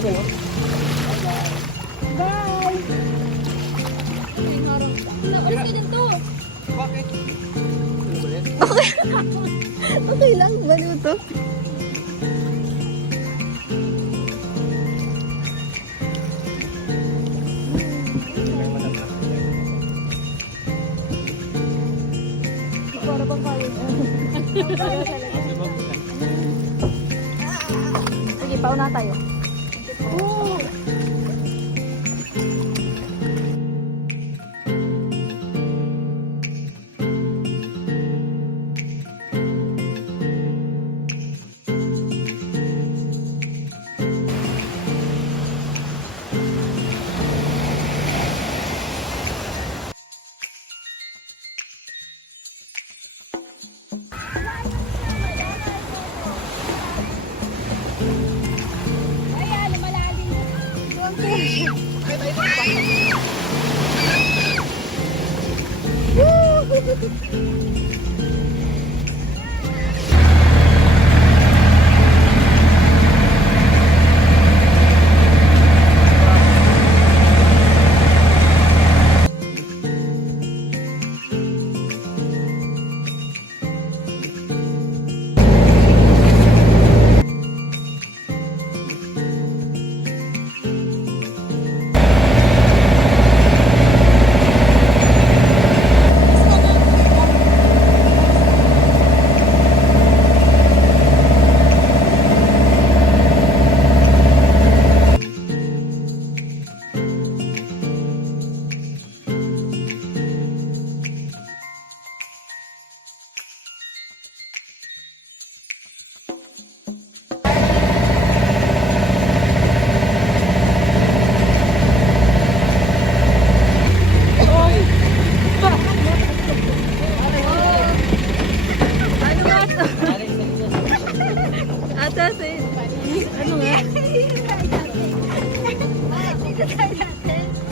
Bye! Tapos ka din to. Bakit? Okay lang ba dito? Para bang kaya sige, pauna tayo.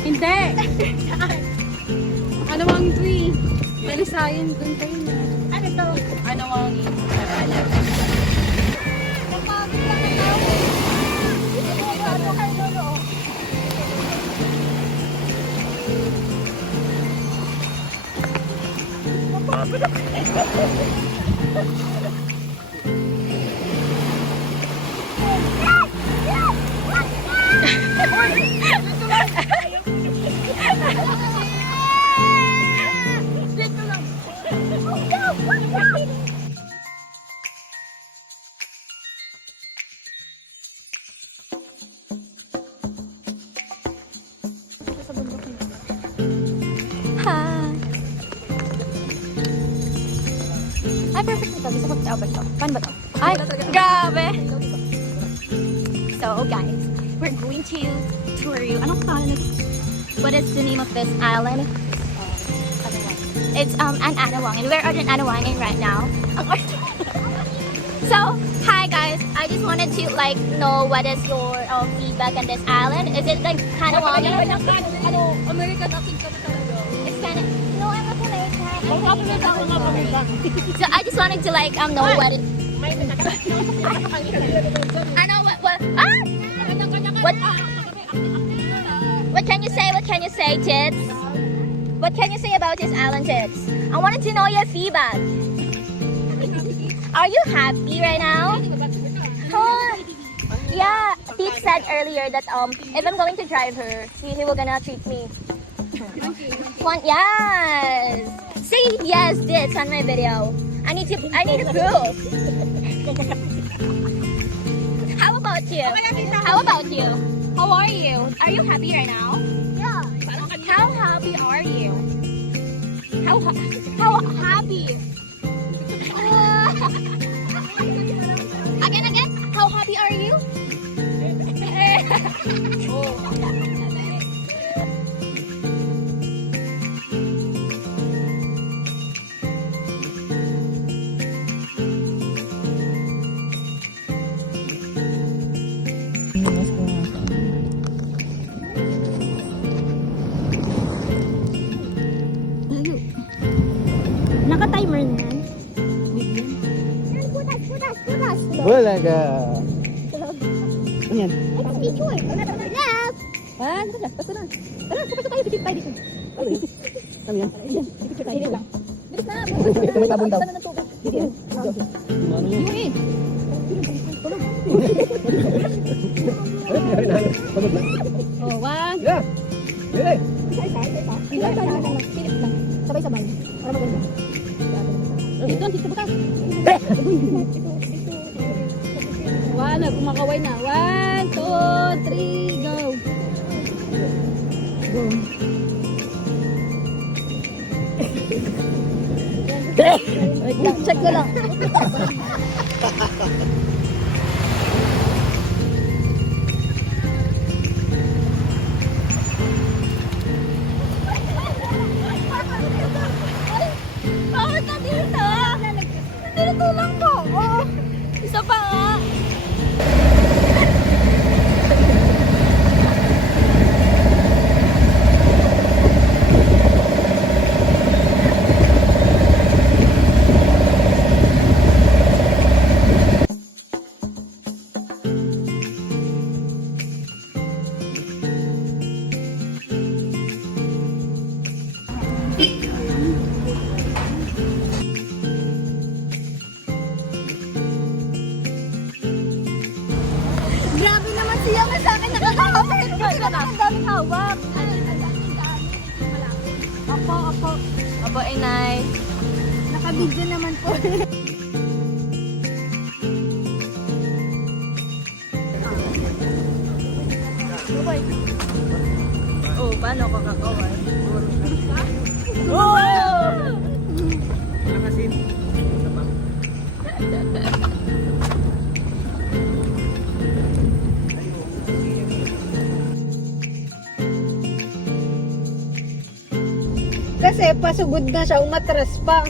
Hindi! Ano ang tree? Nalisayan dun kayo na. Ano to? Ano ang ay, perfect nito. Gusto ko ito ba ito? Paano ba ito? Ay, grabe! So, guys, we're going to tour you. Anong pangalan nito? What is the name of this island? It's Anawangan. We're at Anawangan right now. So, hi guys. I just wanted to know what is your feedback on this island. Is it like Anawangan? American accent ka na talaga. It's kind of no, I'm not American. American. So I just wanted to know what it. I know what what can you say? What can you say, Tits? What can you say about this island, Tits? I wanted to know your feedback. Are you happy right now? Oh, yeah. Pete said earlier that if I'm going to drive her, he will gonna treat me. Yes. Say yes, Tits, on my video. I need a proof. How about you? How about you? How are you? Are you happy right now? Yeah. How happy are you? How happy? Again? How happy are you? Naka-timer na yan. Wala ka. Ano yan? picture. Love. Basta na. Tara, kapag tayo, picture tayo dito. Ano yan? Picture tayo dito lang. Bilis na. Ito may tabon daw. Basta na ng tubig. Sige. Ano yan? Yung eh. Pagod na. Oh, one. Yeah. Yeah. Isa. Philip lang. Sabay-sabay. Para maganda. Dito bukas. One, kumakaway na. 1, 2, 3, go. Go. Wait lang, check ko lang. Bakit ka dito? Dito lang po. Oh. Isa pa nga. Grabe naman siya ka sa akin nakakapit ka na. Ang daming hawak. Apo. Apo, inay. Nakabidyo naman po. Oh, paano ka kakaway? Oh! Nangasin. Kasi pasugod na siya, umatras pa.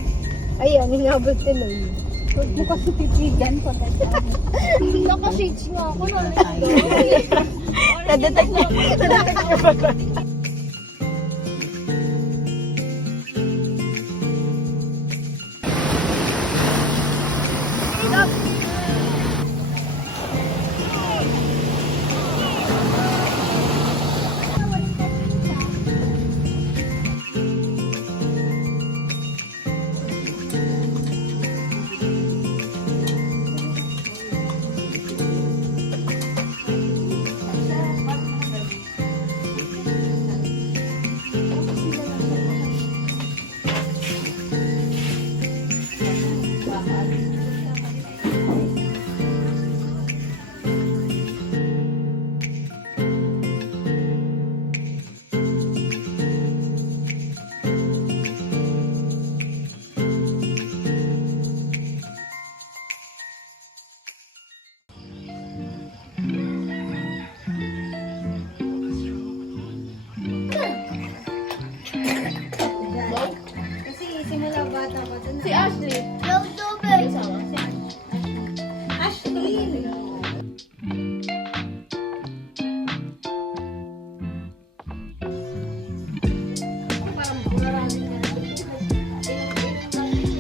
Ayan, hinabot si Loy. Huwag mo kasi titigan pa kasi. Naka-shades nga ako na. Nadetect na. Kasi simula bata pa dun. Si Ashley. Ashley!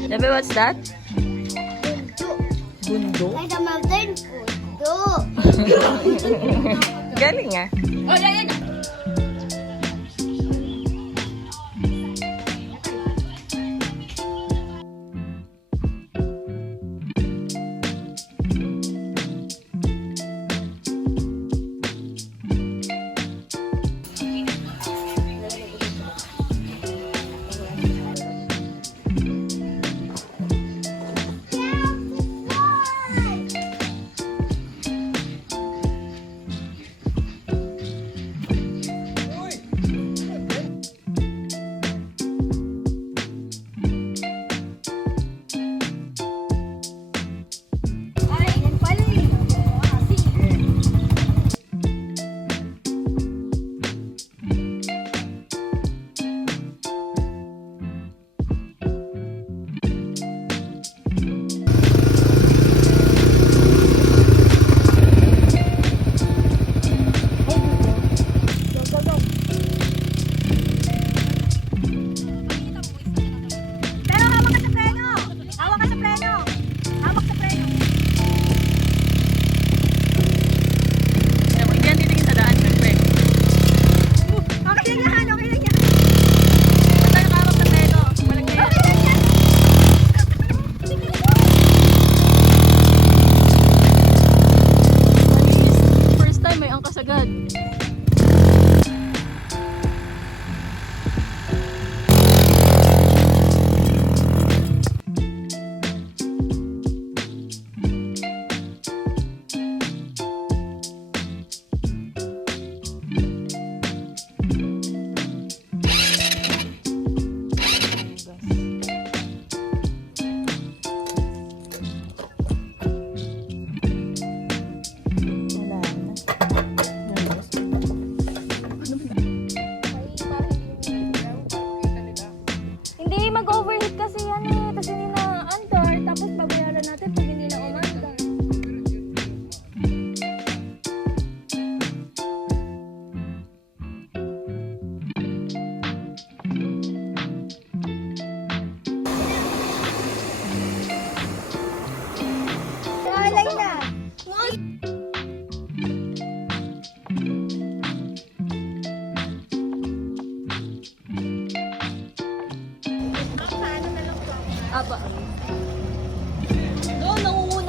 Sabi, what's that? Bundo. Ay, sa mountain, puto. Galing ah. Oh, yan.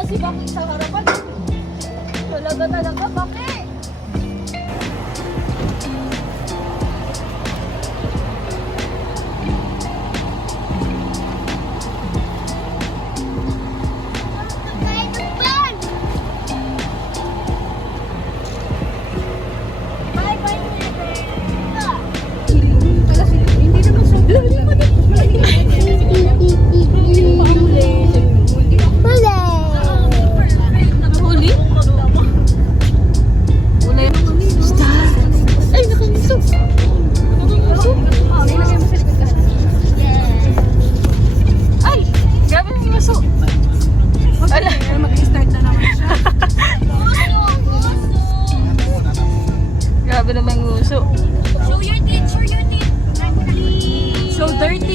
si Baki sa harapan. Talaga, Baki. Hindi naman siya. Huli? Wala yung star. Ay, nakamiso. Ay, grabe yung maso. Ala, mag-start na naman siya. Grabe naman yung uso. Show your teeth, show your teeth. So dirty.